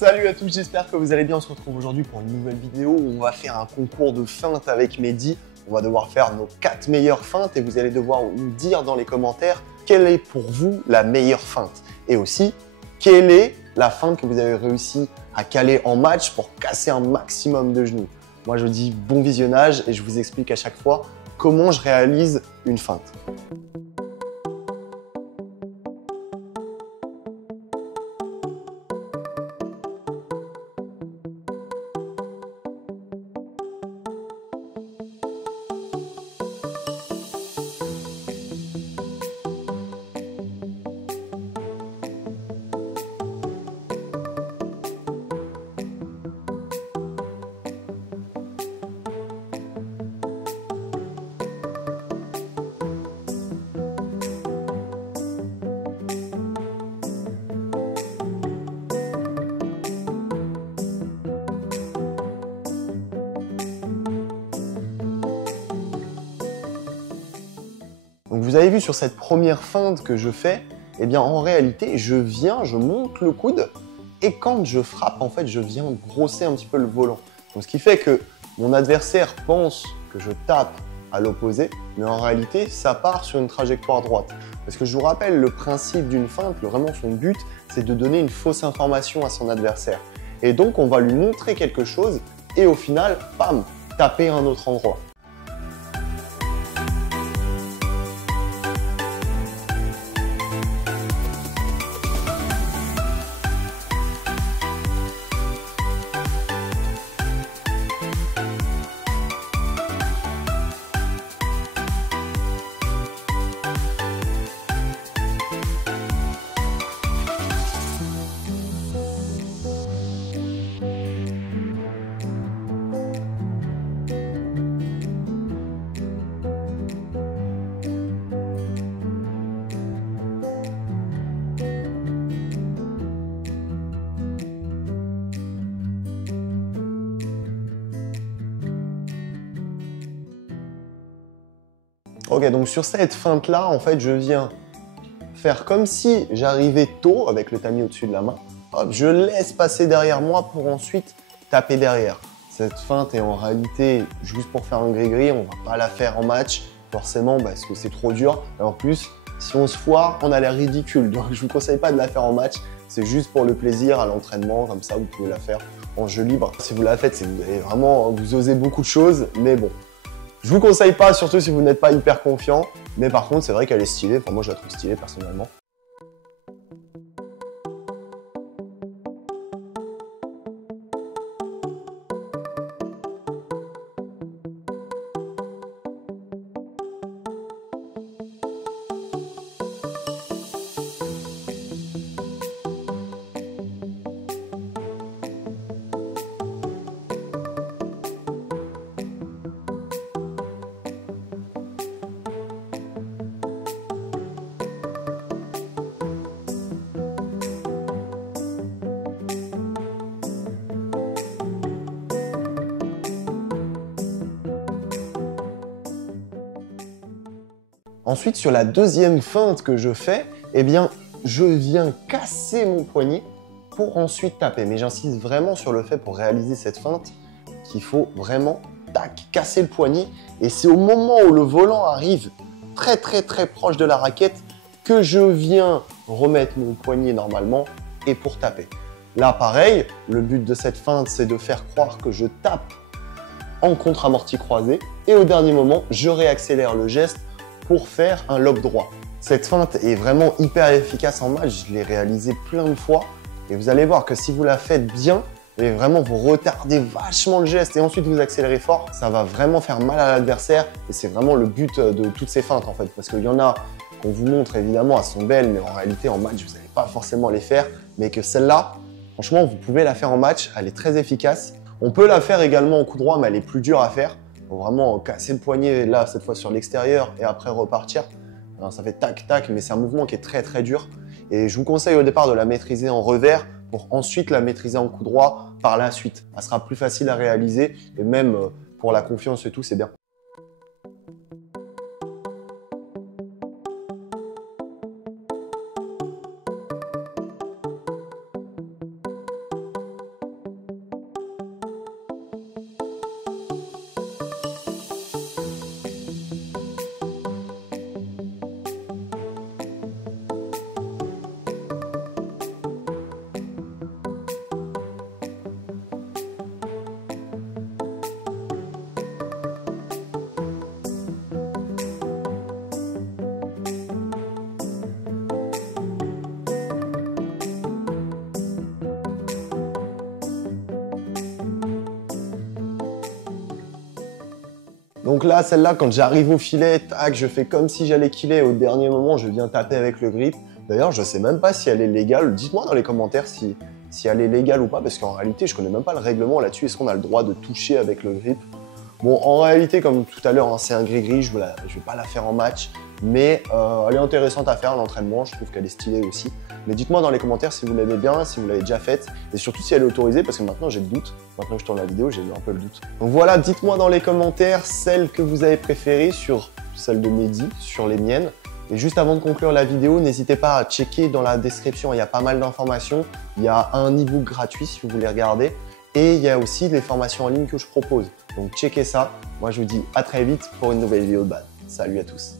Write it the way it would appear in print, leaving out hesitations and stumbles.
Salut à tous, j'espère que vous allez bien. On se retrouve aujourd'hui pour une nouvelle vidéo où on va faire un concours de feintes avec Mehdi. On va devoir faire nos 4 meilleures feintes et vous allez devoir nous dire dans les commentaires quelle est pour vous la meilleure feinte. Et aussi, quelle est la feinte que vous avez réussi à caler en match pour casser un maximum de genoux. Moi je vous dis bon visionnage et je vous explique à chaque fois comment je réalise une feinte. Donc vous avez vu sur cette première feinte que je fais, eh bien en réalité, je monte le coude et quand je frappe, en fait, je viens grosser un petit peu le volant. Donc ce qui fait que mon adversaire pense que je tape à l'opposé, mais en réalité, ça part sur une trajectoire droite. Parce que je vous rappelle, le principe d'une feinte, vraiment son but, c'est de donner une fausse information à son adversaire. Et donc, on va lui montrer quelque chose et au final, bam, taper à un autre endroit. Ok, donc sur cette feinte-là, en fait, je viens faire comme si j'arrivais tôt avec le tamis au-dessus de la main. Hop, je laisse passer derrière moi pour ensuite taper derrière. Cette feinte est en réalité juste pour faire un gris-gris. On va pas la faire en match, forcément, parce que c'est trop dur. Et en plus, si on se foire, on a l'air ridicule. Donc, je vous conseille pas de la faire en match. C'est juste pour le plaisir, à l'entraînement. Comme ça, vous pouvez la faire en jeu libre. Si vous la faites, c'est que vous avez vraiment, vous osez beaucoup de choses. Mais bon. Je vous conseille pas, surtout si vous n'êtes pas hyper confiant, mais par contre, c'est vrai qu'elle est stylée. Enfin, moi, je la trouve stylée personnellement. Ensuite, sur la deuxième feinte que je fais, eh bien, je viens casser mon poignet pour ensuite taper. Mais j'insiste vraiment sur le fait pour réaliser cette feinte qu'il faut vraiment tac, casser le poignet. Et c'est au moment où le volant arrive très proche de la raquette que je viens remettre mon poignet normalement et pour taper. Là, pareil, le but de cette feinte, c'est de faire croire que je tape en contre-amorti croisé. Et au dernier moment, je réaccélère le geste pour faire un lob droit. Cette feinte est vraiment hyper efficace en match, je l'ai réalisée plein de fois et vous allez voir que si vous la faites bien, et vraiment vous retardez vachement le geste et ensuite vous accélérez fort, ça va vraiment faire mal à l'adversaire et c'est vraiment le but de toutes ces feintes en fait, parce qu'il y en a qu'on vous montre évidemment, elles sont belles, mais en réalité en match vous n'allez pas forcément les faire, mais que celle-là, franchement vous pouvez la faire en match, elle est très efficace. On peut la faire également en coup droit, mais elle est plus dure à faire. Faut vraiment casser le poignet, là, cette fois sur l'extérieur, et après repartir. Alors, ça fait tac-tac, mais c'est un mouvement qui est très dur. Et je vous conseille au départ de la maîtriser en revers pour ensuite la maîtriser en coup droit par la suite. Elle sera plus facile à réaliser, et même pour la confiance et tout, c'est bien. Donc là, celle-là, quand j'arrive au filet, tac, je fais comme si j'allais killer. Au dernier moment, je viens taper avec le grip. D'ailleurs, je sais même pas si elle est légale. Dites-moi dans les commentaires si elle est légale ou pas, parce qu'en réalité, je connais même pas le règlement là-dessus. Est-ce qu'on a le droit de toucher avec le grip? Bon, en réalité, comme tout à l'heure, hein, c'est un gris-gris, je vais pas la faire en match, mais elle est intéressante à faire à l'entraînement, je trouve qu'elle est stylée aussi. Mais dites-moi dans les commentaires si vous l'aimez bien, si vous l'avez déjà faite, et surtout si elle est autorisée, parce que maintenant j'ai le doute. Maintenant que je tourne la vidéo, j'ai un peu le doute. Donc voilà, dites-moi dans les commentaires celle que vous avez préférée sur celle de Mehdi, sur les miennes. Et juste avant de conclure la vidéo, n'hésitez pas à checker dans la description, il y a pas mal d'informations. Il y a un e-book gratuit si vous voulez regarder. Et il y a aussi les formations en ligne que je propose. Donc checkez ça. Moi je vous dis à très vite pour une nouvelle vidéo de BAD. Salut à tous.